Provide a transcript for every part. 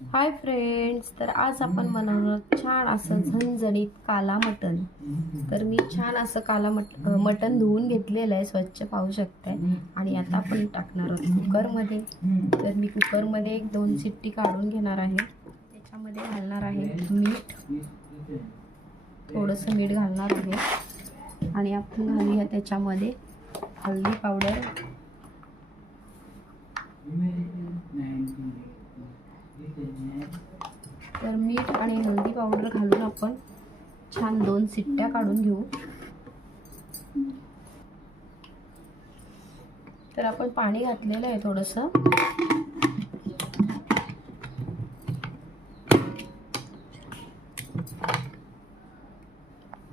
Hi friends तर आज आपण बनवणार छान असं झणझणीत काला मटण. तर मी छान असं काला मट मटण धुवून घेतलेलं आहे स्वच्छ पाहू शकताय. आणि आता आपण टाकणार आहोत कुकरमध्ये. तर मी कुकरमध्ये एक दोन शिट्टी काढून घेणार आहे. त्याच्यामध्ये घालणार आहे मीठ. थोडंसं मीठ घालणार आहे. आणि आपण घालूया त्याच्यामध्ये हळदी पावडर. तर मीठ आणि हळदी पावडर घालून आपण छान दोन सिट्ट्या काढून घेऊ. तर आपण पाणी घातलेलं आहे थोडंसं.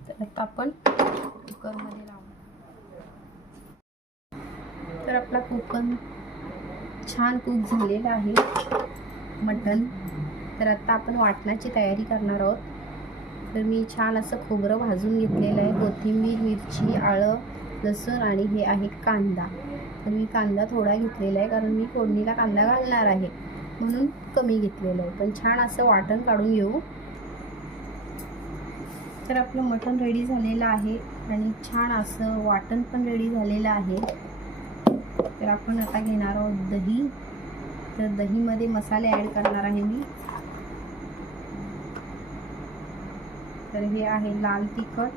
तर आता आपण कुकरमध्ये लावू. तर आपला कुकर छान कुक झालेला आहे. मटण. तर आत्ता आपण वाटणाची तयारी करणार आहोत. तर मी छान असं खोबरं भाजून घेतलेलं आहे. कोथिंबीर मिरची आळं लसूण आणि हे आहे कांदा. तर मी कांदा थोडा घेतलेला आहे कारण मी फोडणीला कांदा घालणार आहे. म्हणून कमी घेतलेलं आहे. पण छान असं वाटण काढून घेऊ. तर आपलं मटण रेडी झालेलं आहे आणि छान असं वाटण पण रेडी झालेलं आहे. तर आपण आता घेणार आहोत दही. तर दहीमध्ये मसाले ॲड करणार आहे मी. तर हे आहे लाल तिखट.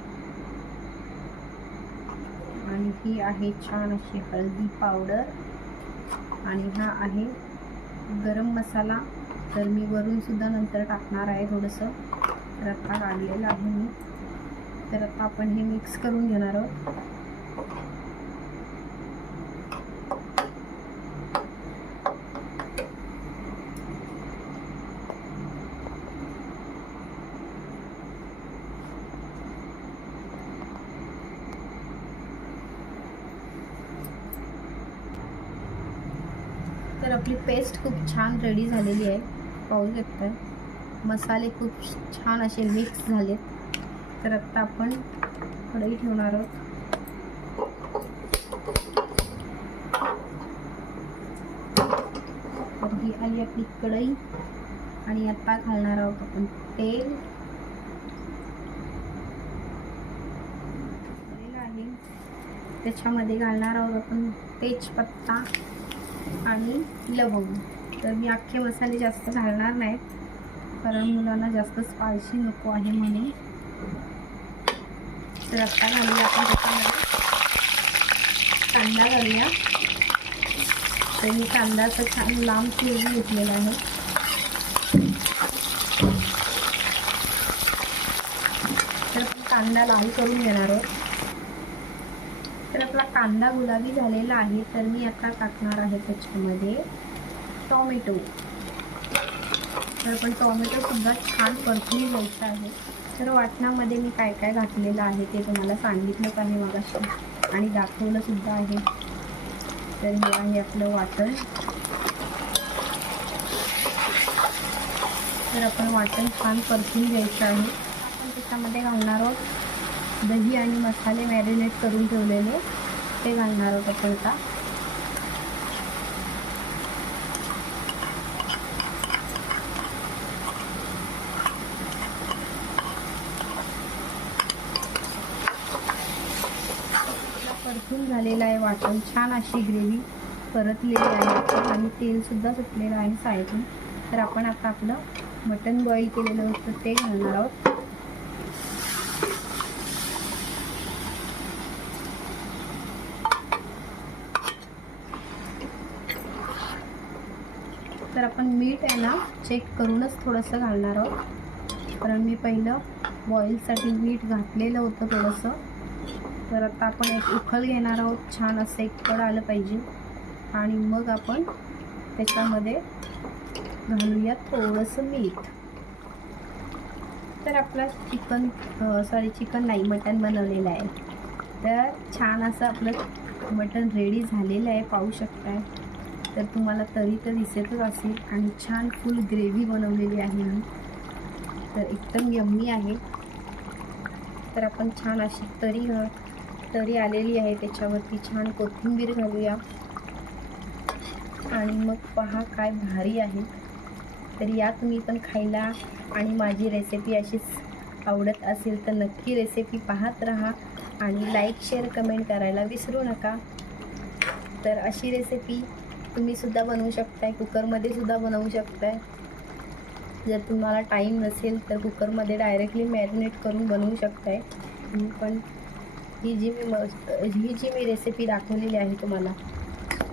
आणि ही आहे छान अशी हळदी पावडर. आणि हा आहे गरम मसाला. तर मी वरून सुद्धा नंतर टाकणार आहे थोडंसं. तर आता काढलेलं आहे मी. तर आता आपण हे मिक्स करून घेणार आहोत. तर आपली पेस्ट खूप छान रेडी झालेली आहे. पाहू शकता. मसाले खूप छान असे मिक्स झालेत तर आत्ता आपण कढई ठेवणार आहोत. तर ही आली आपली कढई. आणि आत्ता घालणार आहोत आपण तेल. तेल आहे. त्याच्यामध्ये घालणार आहोत आपण तेजपत्ता. आणि लवंग. तर मी अख्खे मसाले जास्त घालणार नाहीत कारण मुलांना जास्त स्पायसी नको आहे म्हणे तर आत्ता घालूया आपण त्याच्यामध्ये. कांदा घालूया. तर मी कांदा असं छान लांब चिरून घेतलेला आहे. तर कांदा लाल करून घेणार आहोत. आपला कांदा गुलाबी झालेला आहे तर मी आता टाकणार आहे त्याच्यामध्ये टॉमॅटो. तर पण टॉमॅटोसुद्धा छान परतून घ्यायचं आहे. तर वाटणामध्ये मी काय काय घातलेलं आहे ते तुम्हाला सांगितलंच आहे मगाशी आणि दाखवलंसुद्धा आहे. तर हे आहे आपलं वाटण. तर आपण वाटण छान परतून घ्यायचं आहे. आपण त्याच्यामध्ये घालणार आहोत दही आणि मसाले मॅरिनेट करून ठेवलेले. ते घालणार आहोत आपण आता परतून झालेला आहे वाटण. छान अशी ग्रेव्ही परतलेली आहे आणि तेलसुद्धा सुटलेलं आहे साईडून. तर आपण आता आपलं मटण बॉईल केलेलं होतं ते घालणार आहोत. तर आपण मीठ आहे ना चेक करूनच थोडंसं घालणार आहोत. कारण मी पहिलं बॉईलसाठी मीठ घातलेलं होतं थोडंसं. तर आता आपण एक उखल घेणार आहोत. छान असं एक कड आलं पाहिजे. आणि मग आपण त्याच्यामध्ये घालूया थोडंसं मीठ. तर आपला चिकन सॉरी चिकन नाही मटण बनवलेलं आहे. तर छान असं आपलं मटण रेडी झालेलं आहे पाहू शकताय. तर तुम्हाला तरी तर दिसतच असेल. आणि छान फुल ग्रेव्ही बनवलेली आहे मी तर एकदम यम्मी आहे. तर आपण छान अशी तरी घ तरी आलेली आहे त्याच्यावरती. छान कोथिंबीर घालूया. आणि मग पहा काय भारी आहे. तर या तुम्ही पण खायला आणि माझी रेसिपी अशीच आवडत असेल तर नक्की रेसिपी पाहत राहा. आणि लाईक शेअर कमेंट करायला विसरू नका. तर अशी रेसिपी तुम्ही सुद्धा बनवू शकताय कुकरमध्ये सुद्धा बनवू शकताय. जर तुम्हाला टाईम नसेल तर कुकरमध्ये डायरेक्टली मॅरिनेट करून बनवू शकताय. पण ही जी मी मस्त ही जी मी रेसिपी दाखवलेली आहे तुम्हाला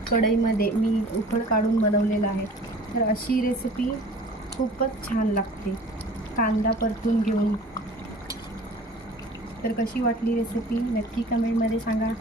कढईमध्ये मी उकड काढून बनवलेलं आहे. तर अशी रेसिपी खूपच छान लागते. कांदा परतून घेऊन. तर कशी वाटली रेसिपी नक्की कमेंटमध्ये सांगा.